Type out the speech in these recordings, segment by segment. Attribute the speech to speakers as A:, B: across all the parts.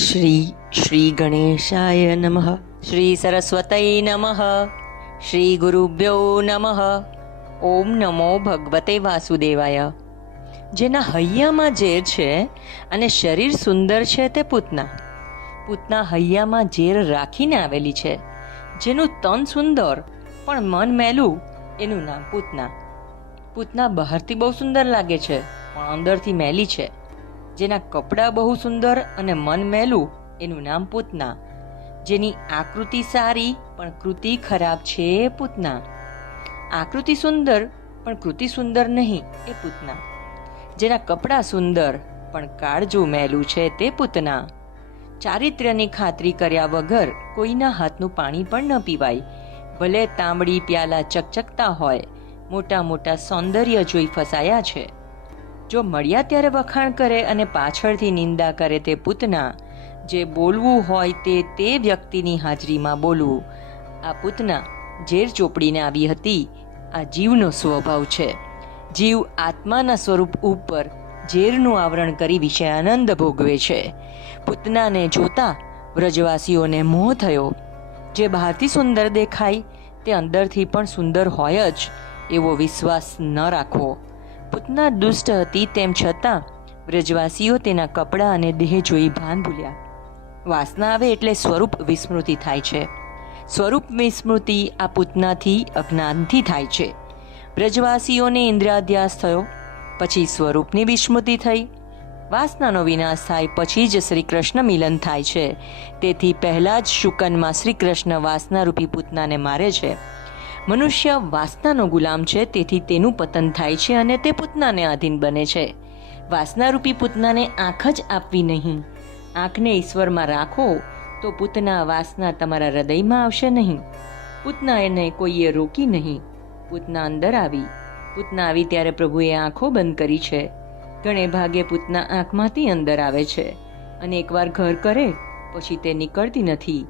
A: શ્રી શ્રી ગણેશાય નમઃ શ્રી સરસ્વતય નમઃ શ્રી ગુરુભ્યો નમઃ ઓમ નમો ભગવતે વાસુદેવાય જેના હૈયામાં ઝેર છે અને શરીર સુંદર છે તે પૂતના. પૂતના હૈયામાં ઝેર રાખીને આવેલી છે. જેનું તન સુંદર, પણ મન મેલું, એનું નામ પૂતના. પૂતના બહારથી બહુ સુંદર લાગે છે, પણ અંદરથી મેલી છે. જેના કપડાં બહુ સુંદર અને મન મેલું એનું નામ પૂતના. જેની આકૃતિ સારી, પણ કૃતિ ખરાબ છે પૂતના. આકૃતિ સુંદર, પણ કૃતિ સુંદર નહીં, એ પૂતના. જેના કપડાં સુંદર, પણ કાળજું મેલું છે તે પૂતના. ચારિત્ર્યની ખાતરી કર્યા વગર કોઈના હાથનું પાણી પણ ન પીવાય. ભલે તાંબડી પ્યાલા ચકચકતા હોય, મોટા મોટા સૌંદર્ય જોઈ ફસાયા છે. જો મળ્યા ત્યારે વખાણ કરે અને પાછળથી નિંદા કરે તે પૂતના, જે બોલવું હોય તે તે વ્યક્તિની હાજરીમાં બોલવું. આ પૂતના ઝેર ચોપડીને આવી હતી. આ જીવનો સ્વભાવ છે. જીવ આત્માના સ્વરૂપ ઉપર ઝેરનું આવરણ કરી વિશે આનંદ ભોગવે છે. પૂતનાને જોતા વ્રજવાસીઓને મોહ થયો. જે બહારથી સુંદર દેખાય, તે અંદરથી પણ સુંદર હોય જ એવો વિશ્વાસ ન રાખવો. પૂતના દુષ્ટ હતી તેમ છતાં વ્રજવાસીઓ તેના કપડાં અને દેહ જોઈ ભાન ભૂલ્યા. વાસના આવે એટલે સ્વરૂપ વિસ્મૃતિ થાય છે. સ્વરૂપ વિસ્મૃતિ આ પૂતનાથી અજ્ઞાનથી થાય છે. વ્રજવાસીઓને ઇન્દ્રાધ્યાસ થયો, પછી સ્વરૂપની વિસ્મૃતિ થઈ. વાસનાનો વિનાશ થાય પછી જ શ્રી કૃષ્ણ મિલન થાય છે. તેથી પહેલાં જ શુકનમાં શ્રી કૃષ્ણ વાસનારૂપી પૂતનાને મારે છે. મનુષ્ય વાસનાનો ગુલામ છે, તેથી તેનું પતન થાય છે અને તે પૂતનાને આધીન બને છે. વાસનારૂપી પૂતનાને આંખ જ આપવી નહીં. આંખને ઈશ્વરમાં રાખો, તો પૂતના વાસના તમારા હૃદયમાં આવશે નહીં. પૂતના એને કોઈએ રોકી નહીં. પૂતના અંદર આવી. પૂતના આવી ત્યારે પ્રભુએ આંખો બંધ કરી છે. ઘણે ભાગે પૂતના આંખમાંથી અંદર આવે છે. અને એકવાર ઘર કરે, પછી તે નીકળતી નથી.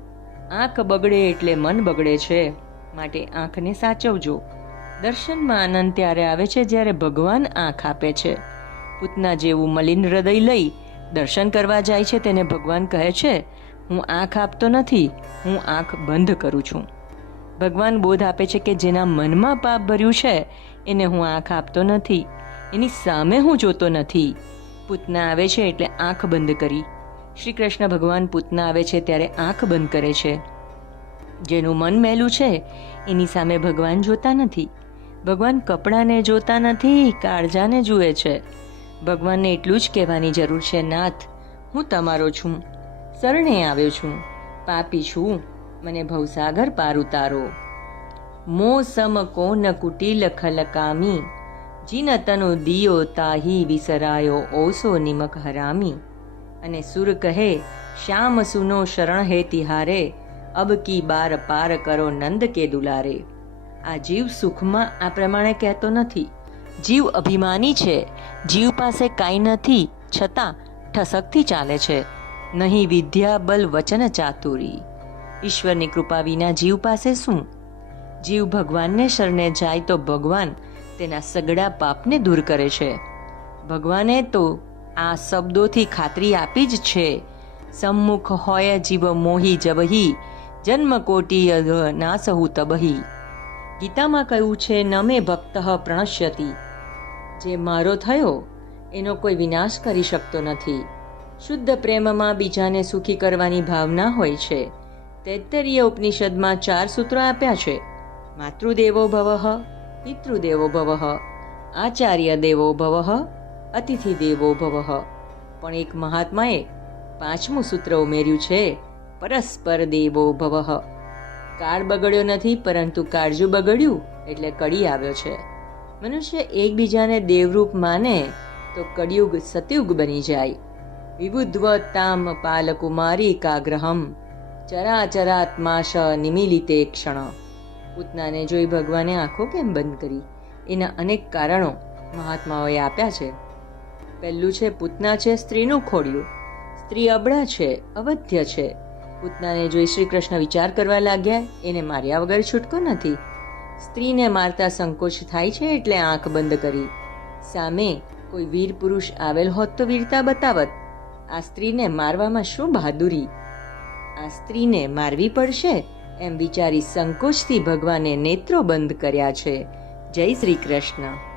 A: આંખ બગડે એટલે મન બગડે છે. માટે આંખને સાચવજો. દર્શનમાં આનંદ ત્યારે આવે છે જ્યારે ભગવાન આંખ આપે છે. પૂતના જેવું મલિન હૃદય લઈ દર્શન કરવા જાય છે તેને ભગવાન કહે છે, હું આંખ આપતો નથી, હું આંખ બંધ કરું છું. ભગવાન બોધ આપે છે કે જેના મનમાં પાપ ભર્યું છે, એને હું આંખ આપતો નથી, એની સામે હું જોતો નથી. પૂતના આવે છે એટલે આંખ બંધ કરી. શ્રી કૃષ્ણ ભગવાન પૂતના આવે છે ત્યારે આંખ બંધ કરે છે. જેનું મન મેલું છે, એની સામે ભગવાન જોતા નથી. ભગવાન કપડાને જોતા નથી, કાળજાને જુએ છે. ભગવાનને એટલું જ કહેવાની જરૂર છે, નાથ, હું તમારો છું. શરણે આવ્યો છું. પાપી છું. મને ભવસાગર પાર ઉતારો. મો સમ કોન કુટિલ ખલકામી. જીન તનુ દિયો તાહી વિસરાયો ઓસો નિમક હરામી. અને સુર કહે, શ્યામ સુનો શરણ હે તિહારે. અબ કી બાર પાર કરો નંદ કે દુલારે. આ જીવ સુખમાં આ પ્રમાણે કહેતો નથી. જીવ અભિમાની છે. જીવ પાસે કાંઈ નથી. છતાં ઠસકથી ચાલે છે. નહીં વિદ્યા બલ વચન ચાતુરી. ઈશ્વરની કૃપા વિના જીવ પાસે શું? જીવ ભગવાનને શરણે જાય તો ભગવાન તેના સગડા પાપને દૂર કરે છે. ભગવાને તો આ શબ્દોથી ખાતરી આપી જ છે. સમ્મુખ હોય જીવ મોહી જબહી જન્મ કોટી નાસહુ તબહી ગીતામાં કહ્યું છે, નમે ભક્ત પ્રણશ્યતિ. જે મારો થયો, એનો કોઈ વિનાશ કરી શકતો નથી। શુદ્ધ પ્રેમમાં બીજાને સુખી કરવાની ભાવના હોય છે। તૈત્તરીય ઉપનિષદમાં ચાર સૂત્રો આપ્યા છે। માતૃદેવો ભવ, પિતૃદેવો ભવ, આચાર્ય દેવો ભવ અતિથિ દેવો ભવ। પણ એક મહાત્માએ પાંચમું સૂત્ર ઉમેર્યું છે પરસ્પર દેવો ભવ. કાળ બગડ્યો નથી, પરંતુ કાળજું બગડ્યું, એટલે કડી આવ્યો છે. મનુષ્ય એકબીજાને દેવરૂપ માને, તો કળિયુગ સતયુગ બની જાય. વિબુદ્વ તામ પાલકુમારી કાગ્રહમ. ચરાચરાત્માશ નિમિલિતે ક્ષણ. પૂતનાને જોઈ ભગવાને આંખો કેમ બંધ કરી? એના અનેક કારણો મહાત્માઓએ આપ્યા છે. પહેલું છે, પૂતના છે, સ્ત્રીનું ખોડિયું. સ્ત્રી અબળા છે, અવધ્ય છે. પૂતનાને જોઈ શ્રી કૃષ્ણ વિચાર કરવા લાગ્યા, એને માર્યા વગર છૂટકો નથી. સ્ત્રીને મારતા સંકોચ થાય છે એટલે આંખ બંધ કરી. સામે કોઈ વીર પુરુષ આવેલ હોત તો વીરતા બતાવત. આ સ્ત્રીને મારવામાં શું બહાદુરી? આ સ્ત્રીને મારવી પડશે એમ વિચારી સંકોચથી ભગવાને નેત્રો બંધ કર્યા છે. જય શ્રી કૃષ્ણ